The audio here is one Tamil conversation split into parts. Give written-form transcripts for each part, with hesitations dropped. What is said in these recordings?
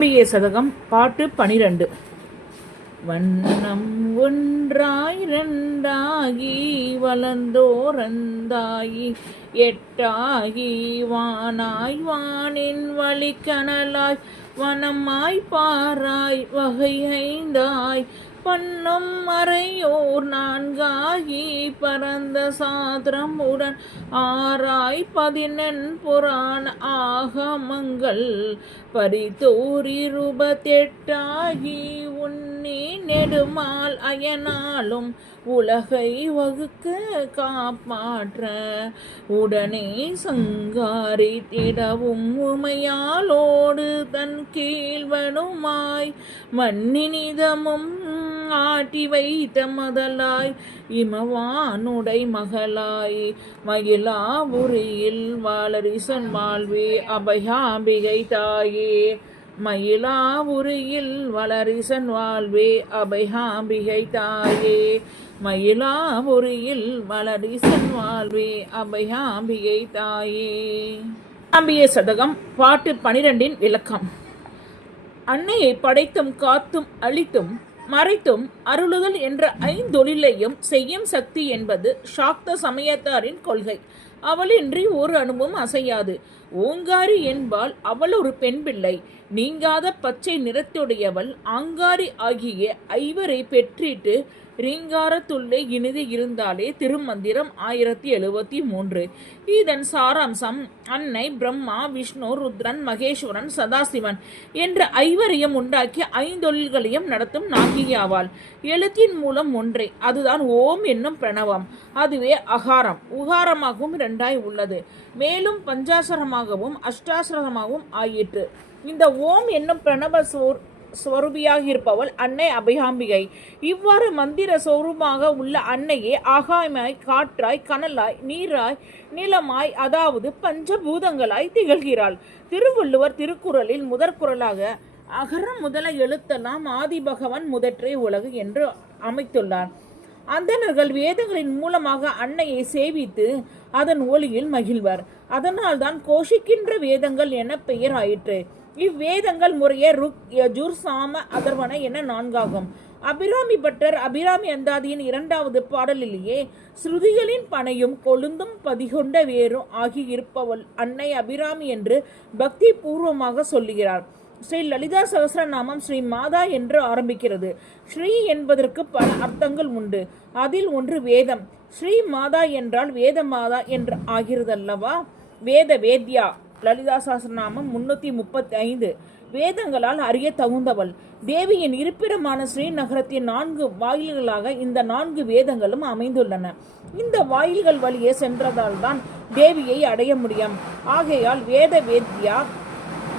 பிஏ சதகம் பாட்டு 12. வண்ணம் ஒன்றாயிரண்டாகி வளர்ந்தோரந்தாயி எட்டாகி வானாய் வானின் வழிக்கனலாய் வனமாய் பாராய் வகை ஐந்தாய் பண்ணும் மறையோர் நான்காகி பரந்த சாத்திரம் உடன் ஆராய் 14 புராண ஆகமங்கள் பரிதோர் 28 உன்னி நெடுமால் அயனாலும் உலகை வகுக்க காப்பாற்ற உடனே சங்காரி திடவும் உமையாலோடு தன் கீழ்வனுமாய் மண்ணினிதமும் ஆட்டி வைத்த மதலாய் இமவானுடை மகளாய் மயிலாபுரியில் வாளரிசன் வாழ்வே அபயாம்பிகை தாயே மயிலாபுரியில் வளரிசன் வாழ்வே அபயாம்பிகை தாயே மயிலாபுரியில் வளரிசன் வாழ்வே அபயாம்பிகை தாயே. அம்பிகை சதகம் பாட்டு 12 விளக்கம். அன்னையை படைத்தும் காத்தும் அழித்தும் மறைத்தும் அருளுதல் என்ற 5 தொழிலையும் செய்யும் சக்தி என்பது சாக்த சமயத்தாரின் கொள்கை. அவளின்றி ஒரு அணுவும் அசையாது. ஓங்காரி என்பால் அவள் ஒரு பெண் பிள்ளை. நீங்காத பச்சை நிறத்துடையவள். ஆங்காரி ஆகிய 5 பெற்றிட்டு ரீங்காரத்துள்ளே இனிது இருந்தாலே திருமந்திரம் 1073. இதன் சாராம்சம் அன்னை பிரம்மா, விஷ்ணு, ருத்ரன், மகேஸ்வரன், சதாசிவன் என்ற 5 உண்டாக்கி 5 தொழில்களையும் நடத்தும் நாகியாவாள். எழுத்தின் மூலம் ஒன்றே, அதுதான் ஓம் என்னும் பிரணவம். அதுவே அகாரம். உகாரமாகவும் 2 உள்ளது. மேலும் பஞ்சாசரமாகவும் அஷ்டாசரமாகவும் ஆயிற்று. இந்த ஓம் என்னும் பிரணவ ஸ்வரூபியாக இருப்பவள் அன்னை அபயாம்பிகை. இவ்வாறு மந்திர சொரூபமாக உள்ள அன்னையே ஆகாயமாய், காற்றாய், கனலாய், நீராய், நிலமாய், அதாவது பஞ்சபூதங்களாய் திகழ்கிறாள். திருவள்ளுவர் திருக்குறளில் முதற்குறளாக அகர முதல எழுத்தெல்லாம் ஆதிபகவன் முதற்றே உலகு என்று அமைத்துள்ளார். அந்தணர்கள் வேதங்களின் மூலமாக அன்னையை சேவித்து அதன் ஒளியில் மகிழ்வர். அதனால்தான் கோஷிக்கின்ற வேதங்கள் என பெயர் ஆயிற்று. இவ்வேதங்கள் முறையே ருக், யஜுர், சாம, அதர்வன என 4 அபிராமி பட்டர் அபிராமி அந்தாதியின் 2வது பாடலிலேயே ஸ்ருதிகளின் பனையும் கொழுந்தும் பதிகொண்ட வேரும் ஆகி இருப்பவள் அன்னை அபிராமி என்று பக்தி பூர்வமாக சொல்லுகிறார். ஸ்ரீ லலிதா சகஸ்ரநாமம் ஸ்ரீ மாதா என்று ஆரம்பிக்கிறது. ஸ்ரீ என்பதற்கு பல அர்த்தங்கள் உண்டு. அதில் ஒன்று வேதம். ஸ்ரீ மாதா என்றால் வேத மாதா என்று ஆகிறதல்லவா. வேத வேத்யா. லலிதா சகஸ்ரநாமம் 335. வேதங்களால் அறிய தகுந்தவள். தேவியின் இருப்பிடமான ஸ்ரீநகரத்தின் 4 வாயில்களாக இந்த 4 வேதங்களும் அமைந்துள்ளன. இந்த வாயில்கள் வழியே சென்றதால் தான் தேவியை அடைய முடியும். ஆகையால் வேத வேத்யா,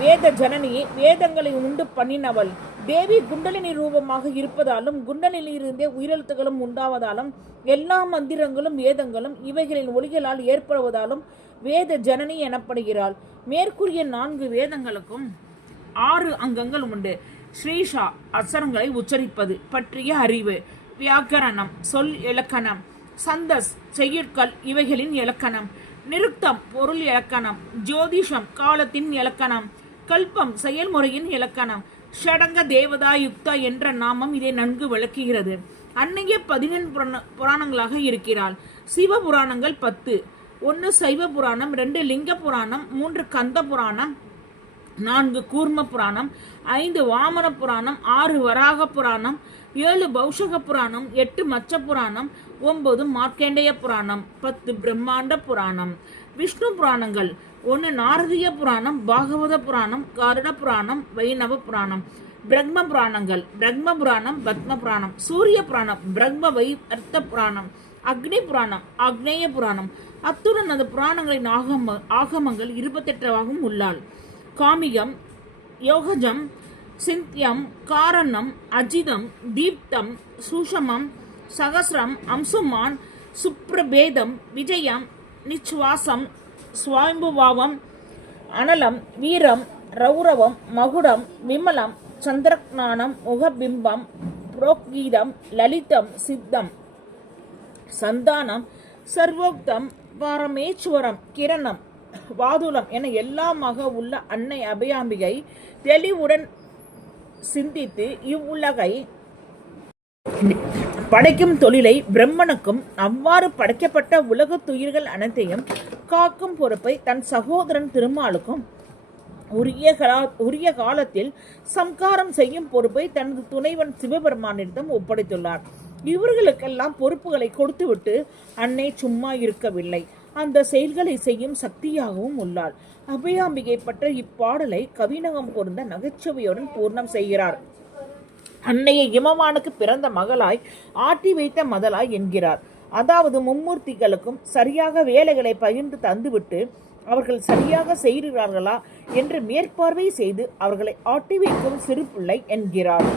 வேத ஜனனி, வேதங்களை உண்டு பண்ணினவள். தேவி குண்டலினி ரூபமாக இருப்பதாலும் குண்டலிலிருந்தே உயிரெழுத்துகளும் உண்டாவதாலும் எல்லா மந்திரங்களும் வேதங்களும் இவைகளின் ஒளிகளால் ஏற்படுவதாலும் வேத ஜனனி எனப்படுகிறாள். மேற்கூறிய 4 வேதங்களுக்கும் 6 அங்கங்கள் உண்டு. ஸ்ரீஷா அச்சரங்களை உச்சரிப்பது பற்றிய அறிவு, வியாக்கரணம் சொல் இலக்கணம், சந்தஸ் செய்யுட்கள் இவைகளின் இலக்கணம், நிருக்தம் பொருள் இலக்கணம், ஜோதிஷம் காலத்தின் இலக்கணம், கல்பம் செயல்முறையின் இலக்கணம், ஷடங்க தேவதா யுக்தா என்ற நாமம் இதை நன்கு விளக்குகிறது. அன்னைய 14 புராணங்களாக இருக்கிறாள். சிவ புராணங்கள் 10. 1 சைவ புராணம், 2 லிங்க புராணம், 3 கந்த புராணம், 4 கூர்ம புராணம், 5 வாமன புராணம், 6 வராக புராணம், 7 பௌஷக புராணம், 8 மச்ச புராணம், 9 மார்க்கண்டேய புராணம், 10 பிரம்மாண்ட புராணம். விஷ்ணு புராணங்கள் 1 நாரதிய புராணம், பாகவத புராணம், காருட புராணம், வைணவ புராணம். பிரம்ம புராணங்கள் பிரம்ம புராணம், பத்ம புராணம், சூரிய புராணம், பிரம்ம வைவர்த்த புராணம், அக்னி புராணம், ஆக்னேய புராணம். அத்துடன் அந்த புராணங்களின் ஆகமங்கள் 28 உள்ளாள். காமிகம், யோகஜம், சிந்தியம், காரணம், அஜிதம், தீப்தம், சூஷமம், சகசிரம், அம்சுமான், சுப்ரபேதம், விஜயம், நிச்வாசம், ஸ்வாம்புவாவம், அனலம், வீரம், ரௌரவம், மகுடம், விமலம், சந்திரக்ஞானம், முகபிம்பம், புரோகீதம், லலிதம், சித்தம், சந்தானம், சர்வோக்தம், பரமேஸ்வரம், கிரணம், வாதுளம் என எல்லாமாக உள்ள அன்னை அபயாம்பிகை தெளிவுடன் சிந்தித்து இவ்வுலகை படைக்கும் தொழிலை பிரம்மனுக்கும் அவ்வாறு படைக்கப்பட்ட உலகத்துயிர்கள் அனைத்தையும் காக்கும் பொறுப்பை தன் சகோதரன் திருமாலுக்கும் உரிய காலத்தில் சம்காரம் செய்யும் பொறுப்பை தனது துணைவன் சிவபெருமானிடம் ஒப்படைத்துள்ளார். இவர்களுக்கெல்லாம் பொறுப்புகளை கொடுத்துவிட்டு அன்னை சும்மா இருக்கவில்லை, அந்த செயல்களை செய்யும் சக்தியாகவும் உள்ளார். அபயாம்பிகை பற்ற இப்பாடலை கவிநகம் பொருந்த நகைச்சுவையுடன் பூர்ணம் செய்கிறார். அன்னையை இமவானுக்கு பிறந்த மகளாய் ஆட்டி வைத்த மதலாய் என்கிறார். அதாவது மும்மூர்த்திகளுக்கும் சரியாக வேலைகளை பகிர்ந்து தந்துவிட்டு அவர்கள் சரியாக செய்கிறார்களா என்று மேற்பார்வை செய்து அவர்களை ஆட்டி வைக்கும் சிறு பிள்ளை என்கிறார்.